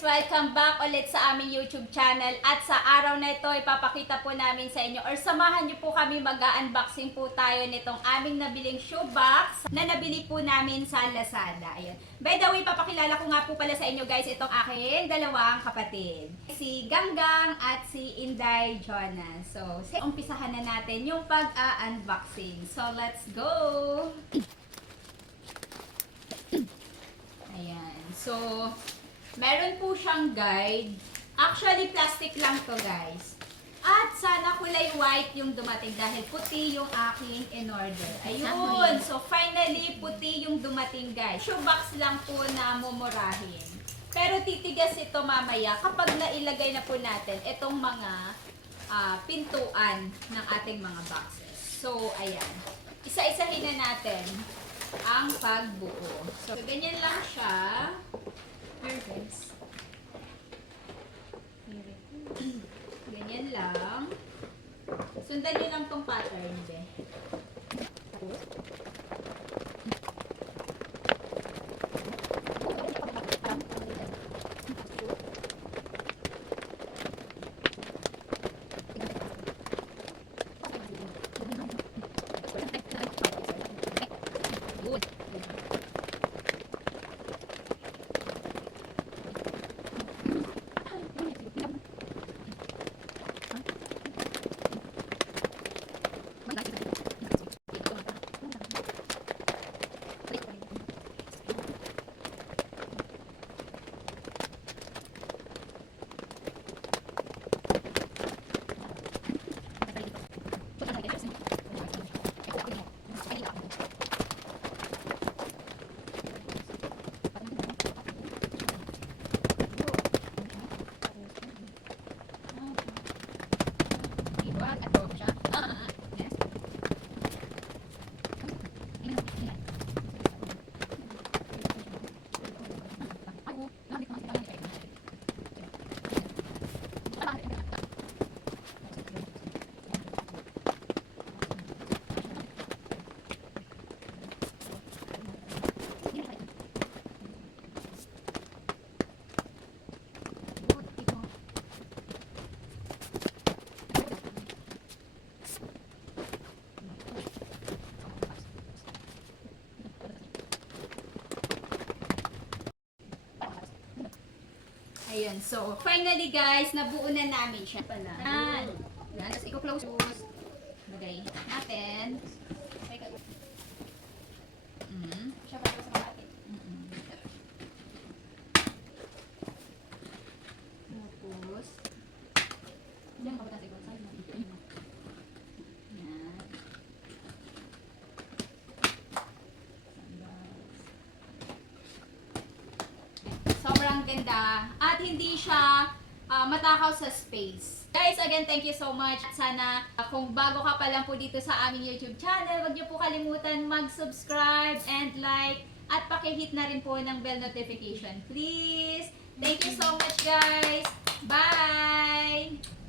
Welcome back ulit sa aming YouTube channel at sa araw na ito ipapakita po namin sa inyo or samahan niyo po kami mag-unboxing po tayo nitong aming nabiling shoebox na nabili po namin sa Lazada. Ayan. By the way, papakilala ko nga po pala sa inyo guys itong aking dalawang kapatid. Si Ganggang at si Inday Jonas. So, umpisahan na natin yung pag-unboxing. So, let's go! Ayan. So, meron po siyang guide. Actually, plastic lang to guys. At sana kulay white yung dumating dahil puti yung aking in-order. Ayun. So, finally, puti yung dumating guys. Shoebox lang po na mumurahin. Pero titigas ito mamaya kapag nailagay na po natin itong mga pintuan ng ating mga boxes. So, ayan. Isa-isahin na natin ang pagbuo. So, ganyan lang siya. Perfect. Ganyan lang. Sundan nyo lang tong pattern, be. Ayun. So, finally guys, nabuo na namin siya pala. Yan. Tapos i-close. Lagay natin. Siya pa sa kapatid. Tapos, yan ka ba tayo sa yan. Sobrang ganda at hindi siya matakaw sa space. Guys, again, thank you so much. Sana kung bago ka pa lang po dito sa aming YouTube channel, huwag niyo po kalimutan mag-subscribe and like at paki-hit na rin po ng bell notification. Please! Thank you so much guys! Bye!